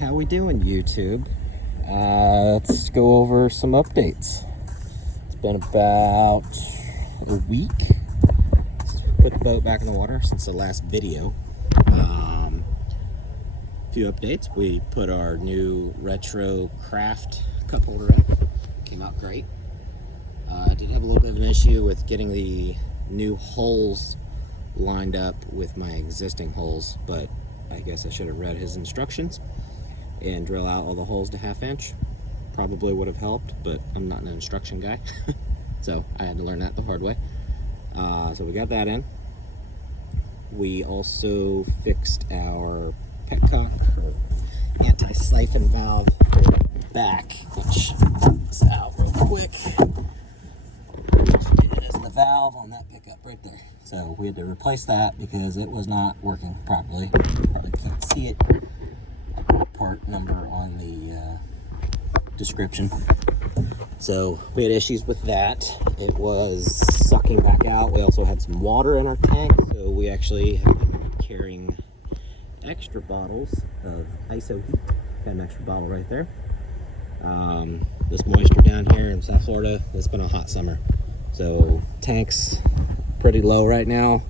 How we doing, YouTube? Let's go over some updates. It's been about a week since we put the boat back in the water since the last video. Few updates. We put our new retro craft cup holder in. Came out great. I did have a little bit of an issue with getting the new holes lined up with my existing holes, but I guess I should have read his instructions and drill out all the holes to 1/2 inch. Probably would have helped, but I'm not an instruction guy. So I had to learn that the hard way. So we got that in. We also fixed our petcock or anti-siphon valve back, which is out real quick. It is the valve on that pickup right there. So we had to replace that because it was not working properly. Probably can't see it. Part number on the description. So we had issues with that. It was sucking back out. We also had some water in our tank, so we actually have been carrying extra bottles of ISO heat. Got an extra bottle right there. This moisture down here in South Florida, it's been a hot summer, so tank's pretty low right now.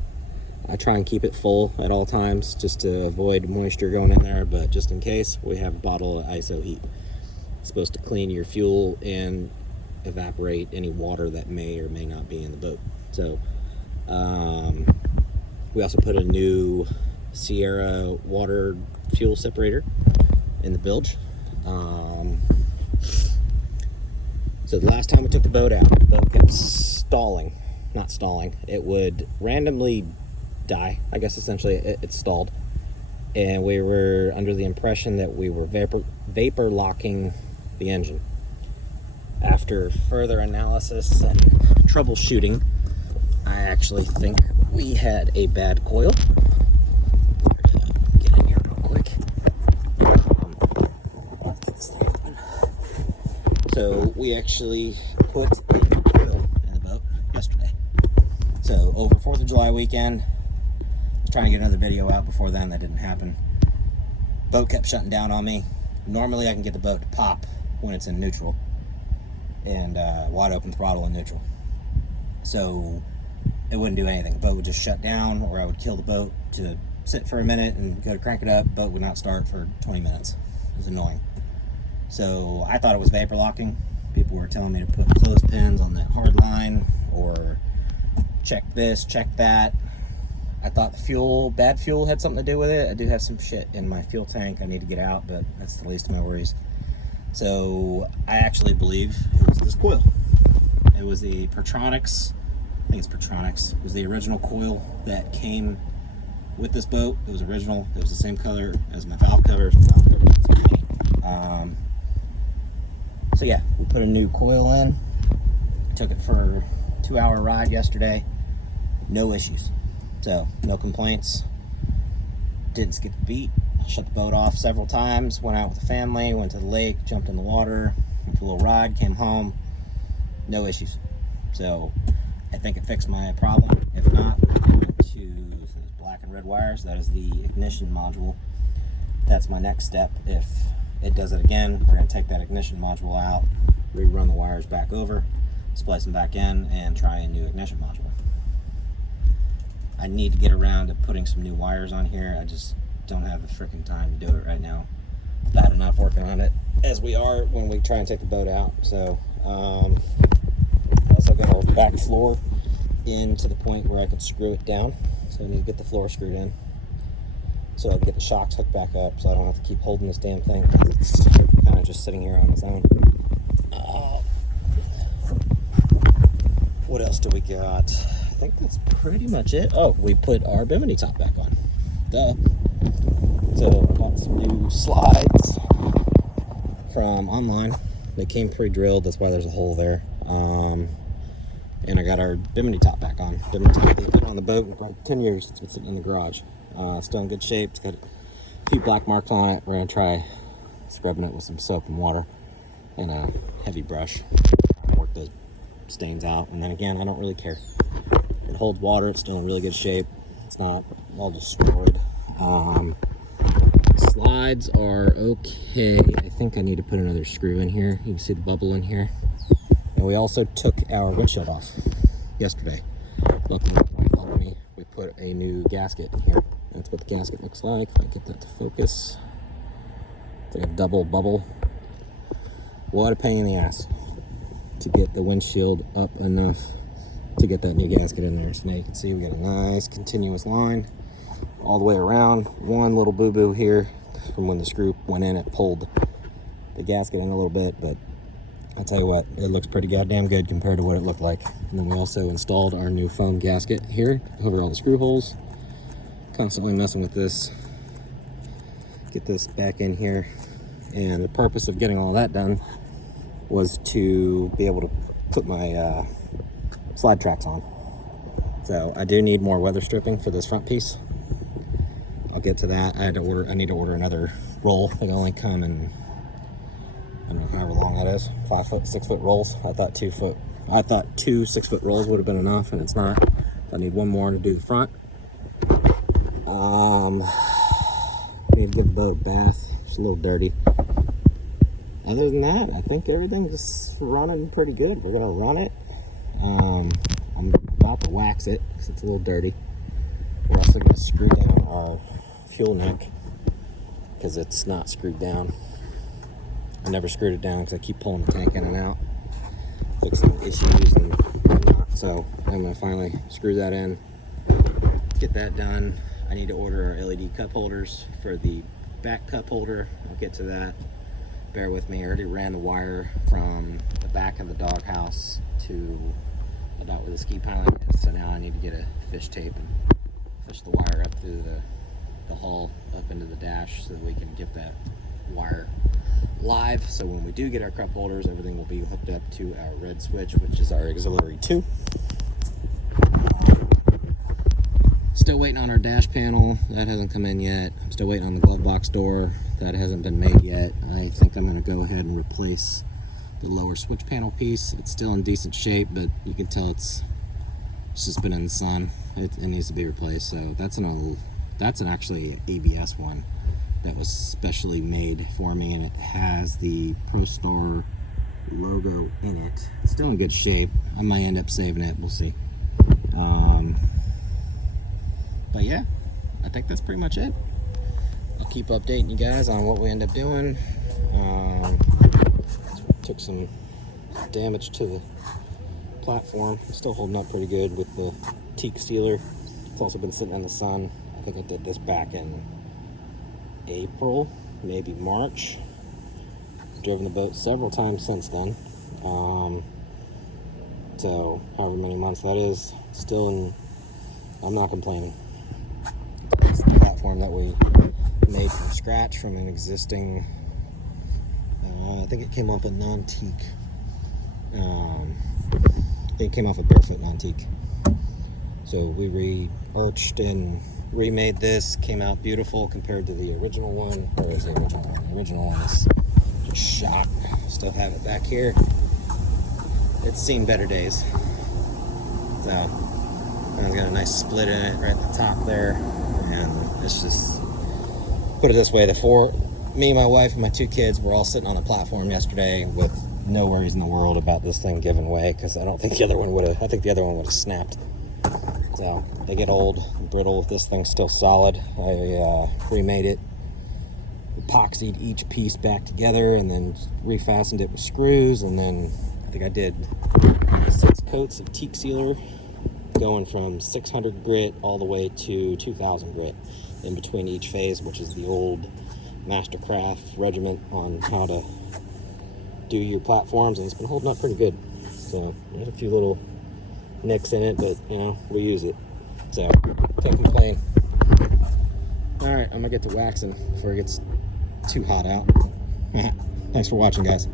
I try and keep it full at all times just to avoid moisture going in there, but just in case, we have a bottle of ISO heat. It's supposed to clean your fuel and evaporate any water that may or may not be in the boat. So we also put a new Sierra water fuel separator in the bilge. So the last time we took the boat out, the boat kept stalling. Not stalling, it would randomly die. I guess essentially it stalled, and we were under the impression that we were vapor locking the engine. After further analysis and troubleshooting, I actually think we had a bad coil. Get in here real quick. So we actually put a coil in the boat yesterday. So over 4th of July weekend, I was trying to get another video out before then. That didn't happen. Boat kept shutting down on me. Normally I can get the boat to pop when it's in neutral and wide open throttle in neutral. So it wouldn't do anything. The boat would just shut down, or I would kill the boat to sit for a minute and go to crank it up. The boat would not start for 20 minutes. It was annoying. So I thought it was vapor locking. People were telling me to put clothespins on that hard line or check this, check that. I thought the bad fuel had something to do with it. I do have some shit in my fuel tank I need to get out, but that's the least of my worries. So I actually believe it was this coil. It was the Pertronics, I think it's Pertronics. It was the original coil that came with this boat. It was original. It was the same color as my valve covers. So yeah, we put a new coil in. Took it for a 2-hour ride yesterday. No issues. So no complaints. Didn't skip a beat. Shut the boat off several times. Went out with the family. Went to the lake. Jumped in the water. Went for a little ride. Came home. No issues. So I think it fixed my problem. If not, we're going to black and red wires. That is the ignition module. That's my next step. If it does it again, we're going to take that ignition module out, rerun the wires back over, splice them back in, and try a new ignition module. I need to get around to putting some new wires on here. I just don't have the freaking time to do it right now. Bad enough working on it as we are when we try and take the boat out. So I also got our back floor in to the point where I could screw it down. So I need to get the floor screwed in so I can get the shocks hooked back up, so I don't have to keep holding this damn thing because it's kind of just sitting here on its own. What else do we got? I think that's pretty much it. Oh, we put our bimini top back on. Duh. So I got some new slides from online. They came pre-drilled, that's why there's a hole there. And I got our bimini top back on. Bimini top has been on the boat for like 10 years. It's been sitting in the garage. Still in good shape. It's got a few black marks on it. We're gonna try scrubbing it with some soap and water and a heavy brush. Work those stains out. And then again, I don't really care. It holds water. It's still in really good shape. It's not all destroyed. Slides are okay. I think I need to put another screw in here. You can see the bubble in here. And we also took our windshield off yesterday. Luckily, my wife helped me. We put a new gasket in here. That's what the gasket looks like. If I get that to focus. It's like a double bubble. What a pain in the ass to get the windshield up enough to get that new gasket in there. So now you can see we got a nice continuous line all the way around. One little boo-boo here from when the screw went in, it pulled the gasket in a little bit, but I'll tell you what, it looks pretty goddamn good compared to what it looked like. And then we also installed our new foam gasket here over all the screw holes. Constantly messing with this. Get this back in here. And the purpose of getting all that done was to be able to put my slide tracks on. So I do need more weather stripping for this front piece. I'll get to that. I need to order another roll. They only come in, I don't know, however long that is, 5 foot, 6 foot rolls. I thought 2 6 foot rolls would have been enough, and it's not. I need one more to do the front. Need to give the boat a bath. It's a little dirty. Other than that, I think everything's just running pretty good. We're gonna run it. I'm about to wax it because it's a little dirty. We're also gonna screw down our fuel neck because it's not screwed down. I never screwed it down because I keep pulling the tank in and out, fixing issues and whatnot. So I'm gonna finally screw that in, get that done. I need to order our LED cup holders for the back cup holder. I'll get to that. Bear with me. I already ran the wire from the back of the doghouse to about where the ski piling is. So now I need to get a fish tape and fish the wire up through the hull up into the dash so that we can get that wire live. So when we do get our cup holders, everything will be hooked up to our red switch, which is our auxiliary 2. Still waiting on our dash panel. That hasn't come in yet. I'm still waiting on the glove box door. That hasn't been made yet. I think I'm going to go ahead and replace the lower switch panel piece. It's still in decent shape, but you can tell it's just been in the sun. It needs to be replaced. So that's an actually ABS one that was specially made for me, and it has the Prostar logo in it. It's still in good shape. I might end up saving it. We'll see. But yeah, I think that's pretty much it. I'll keep updating you guys on what we end up doing. Took some damage to the platform. Still holding up pretty good with the teak sealer. It's also been sitting in the sun. I think I did this back in April, maybe March. Driven the boat several times since then. So however many months that is, still, I'm not complaining. It's the platform that we made from scratch from an existing, I think it came off a non-teak. I think it came off a barefoot non-teak. So we re-arched and remade this. Came out beautiful compared to the original one. Where is the original one? The original one is just shot. Still have it back here. It's seen better days. So it's got a nice split in it right at the top there. And it's just, put it this way, me, my wife, and my 2 kids were all sitting on a platform yesterday with no worries in the world about this thing giving way, because I don't think the other one would have, I think the other one would have snapped. So they get old and brittle. This thing's still solid. I remade it, epoxied each piece back together, and then refastened it with screws, and then I think I did 6 coats of teak sealer, going from 600 grit all the way to 2000 grit in between each phase, which is the old Mastercraft regiment on how to do your platforms, and it's been holding up pretty good. So there's a few little nicks in it, but you know, we use it, so can't complain. All right, I'm gonna get to waxing before it gets too hot out. Thanks for watching, guys.